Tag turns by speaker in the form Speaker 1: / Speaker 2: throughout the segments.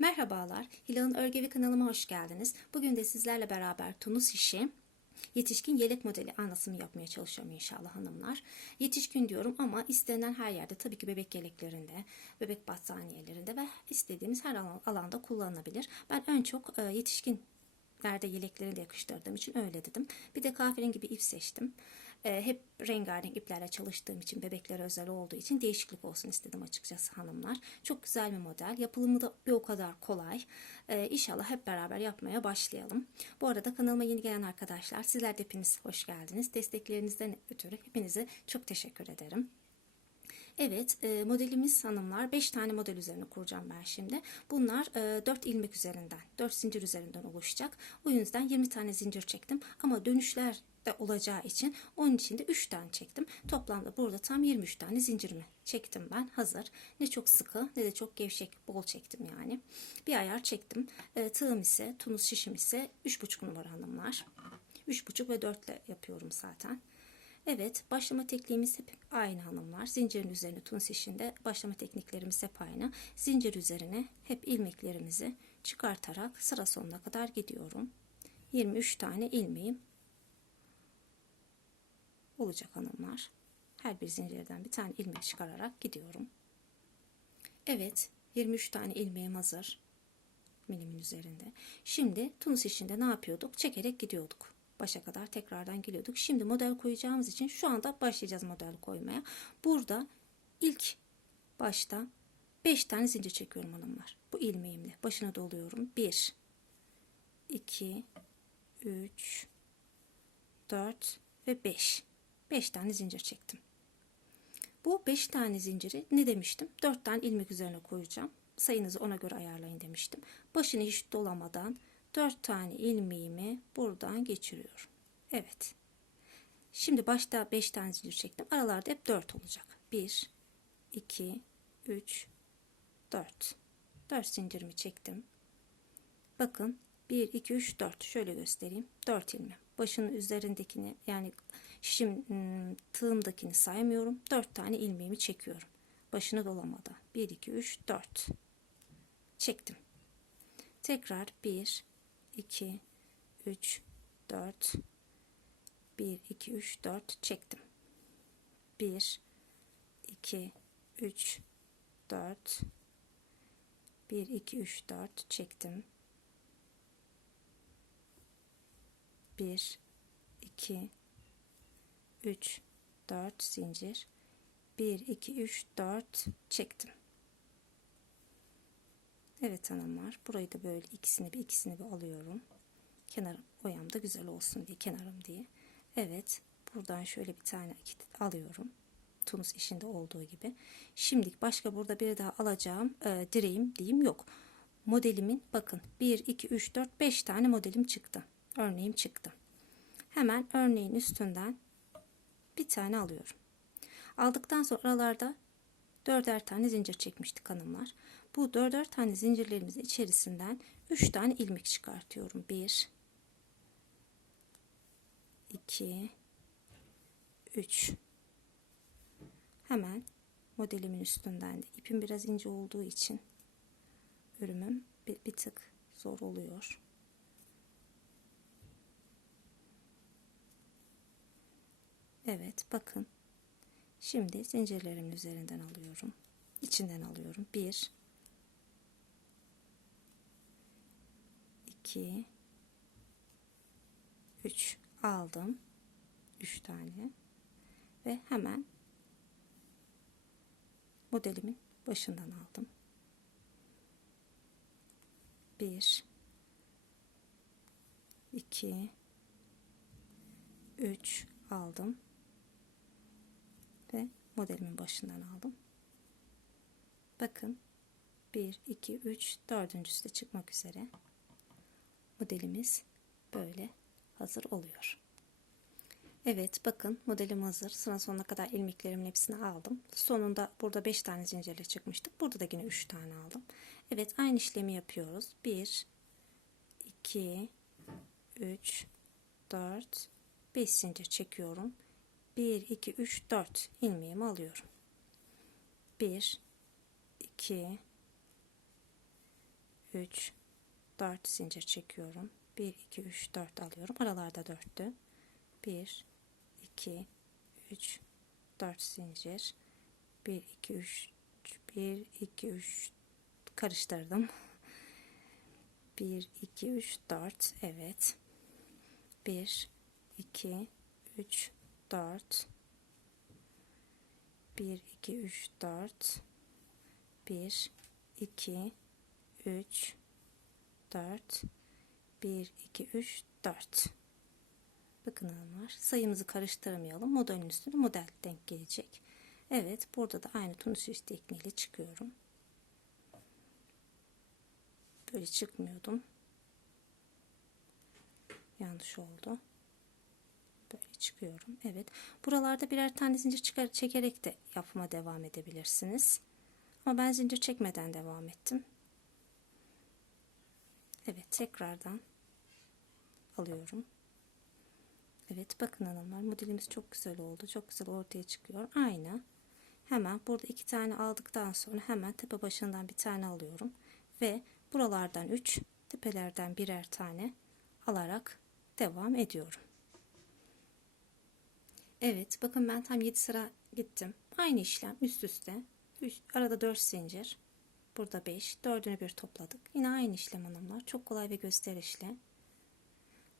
Speaker 1: Merhabalar, Hilal'ın Örgevi kanalıma hoş geldiniz. Bugün de sizlerle beraber tunus işi, yetişkin yelek modeli anlatımı yapmaya çalışıyorum inşallah hanımlar. Yetişkin diyorum ama istenen her yerde tabii ki bebek yeleklerinde, bebek battaniyelerinde ve istediğimiz her alan- alanda kullanılabilir. Ben en çok e, yetişkin nerede yelekleri de yakıştırdığım için öyle dedim. Bir de kahverengi bir ip seçtim. Ee, hep rengarenk iplerle çalıştığım için bebeklere özel olduğu için değişiklik olsun istedim açıkçası hanımlar. Çok güzel bir model. Yapılımı da bir o kadar kolay. Ee, inşallah hep beraber yapmaya başlayalım. Bu arada kanalıma yeni gelen arkadaşlar sizler de hepiniz hoş geldiniz. Desteklerinizden ötürü hepinize çok teşekkür ederim. Evet e, modelimiz hanımlar 5 tane model üzerine kuracağım ben şimdi. Bunlar e, 4 ilmek üzerinden 4 zincir üzerinden oluşacak. O yüzden 20 tane zincir çektim ama dönüşler de olacağı için onun için de 3 tane çektim. Toplamda burada tam 23 tane zincirimi çektim ben hazır. Ne çok sıkı ne de çok gevşek bol çektim yani. Bir ayar çektim. E, tığım ise tunus şişim ise 3,5 numara hanımlar. 3,5 ve 4 ile yapıyorum zaten. Evet, başlama tekniğimiz hep aynı hanımlar. Zincirin üzerine tunus işinde başlama tekniklerimiz hep aynı. Zincir üzerine hep ilmeklerimizi çıkartarak sıra sonuna kadar gidiyorum. 23 tane ilmeğim olacak hanımlar. Her bir zincirden bir tane ilmek çıkararak gidiyorum. Evet, 23 tane ilmeğim hazır. Milimin üzerinde. Şimdi tunus işinde ne yapıyorduk? Çekerek gidiyorduk başa kadar tekrardan geliyorduk. Şimdi model koyacağımız için şu anda başlayacağız model koymaya. Burada ilk başta 5 tane zincir çekiyorum hanımlar. Bu ilmeğimle başına doluyorum. 1 2 3 4 ve 5. 5 tane zincir çektim. Bu 5 tane zinciri ne demiştim? 4 tane ilmek üzerine koyacağım. Sayınızı ona göre ayarlayın demiştim. Başını hiç dolamadan 4 tane ilmeğimi buradan geçiriyorum. Evet. Şimdi başta 5 tane zincir çektim. Aralarda hep 4 olacak. 1 2 3 4 4 zincirimi çektim. Bakın 1 2 3 4 şöyle göstereyim. 4 ilmek. Başının üzerindekini yani şişim tığımdakini saymıyorum. 4 tane ilmeğimi çekiyorum. Başını dolamadan. 1 2 3 4 çektim. Tekrar 1 2 3 4 1 2 3 4 çektim. 1 2 3 4 1 2 3 4 çektim. 1 2 3 4 zincir 1 2 3 4 çektim. Evet hanımlar burayı da böyle ikisini bir ikisini bir alıyorum. Kenar oyam da güzel olsun diye kenarım diye. Evet buradan şöyle bir tane alıyorum. Tunus işinde olduğu gibi. Şimdi başka burada bir daha alacağım e, direğim diyeyim yok. Modelimin bakın 1 2 3 4 5 tane modelim çıktı. Örneğim çıktı. Hemen örneğin üstünden bir tane alıyorum. Aldıktan sonra aralarda dörder tane zincir çekmiştik hanımlar. Bu dörder tane zincirlerimizin içerisinden 3 tane ilmek çıkartıyorum. 1 2 3 Hemen modelimin üstünden de ipim biraz ince olduğu için örümüm bir, bir tık zor oluyor. Evet bakın. Şimdi zincirlerimin üzerinden alıyorum. İçinden alıyorum. 1 2 3 aldım. 3 tane. Ve hemen modelimin başından aldım. 1 2 3 aldım ve modelimin başından aldım bakın 1 2 3 dördüncüsü de çıkmak üzere modelimiz böyle hazır oluyor. Evet bakın modelim hazır. Sıra sonuna kadar ilmeklerimin hepsini aldım. Sonunda burada 5 tane zincirle çıkmıştık. Burada da yine 3 tane aldım. Evet aynı işlemi yapıyoruz. 1 2 3 4 5 zincir çekiyorum. 1 2 3 4 ilmeğimi alıyorum. 1 2 3 4 zincir çekiyorum. 1 2 3 4 alıyorum. Aralarda dörttü. 1 2 3 4 zincir. 1 2 3 1 2 3 karıştırdım. 1 2 3 4 evet. 1 2 3 4 1 2 3 4 1 2 3 4 1 2 3 4 bakın hanımlar sayımızı karıştırmayalım. Modelin üstüne model denk gelecek. Evet burada da aynı tunus üst tekniğiyle çıkıyorum. Böyle çıkmıyordum. Yanlış oldu çıkıyorum. Evet. Buralarda birer tane zincir çıkar çekerek de yapıma devam edebilirsiniz. Ama ben zincir çekmeden devam ettim. Evet tekrardan alıyorum. Evet bakın hanımlar modelimiz çok güzel oldu çok güzel ortaya çıkıyor. Aynı hemen burada iki tane aldıktan sonra hemen tepe başından bir tane alıyorum. Ve buralardan 3 tepelerden birer tane alarak devam ediyorum Evet bakın ben tam 7 sıra gittim. Aynı işlem üst üste. Üst, arada 4 zincir. Burada 5. Dördünü bir topladık. Yine aynı işlem hanımlar. Çok kolay ve gösterişli.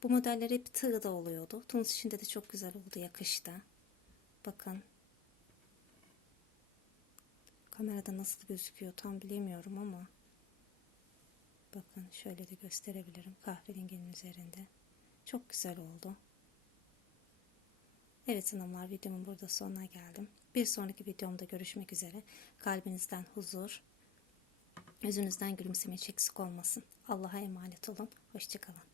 Speaker 1: Bu modeller hep tığda oluyordu. Tunus içinde de çok güzel oldu yakıştı. Bakın. Kamerada nasıl gözüküyor tam bilemiyorum ama. Bakın şöyle de gösterebilirim kahverenginin üzerinde. Çok güzel oldu. Evet hanımlar videomun burada sonuna geldim. Bir sonraki videomda görüşmek üzere. Kalbinizden huzur, yüzünüzden gülümseme eksik olmasın. Allah'a emanet olun. Hoşçakalın.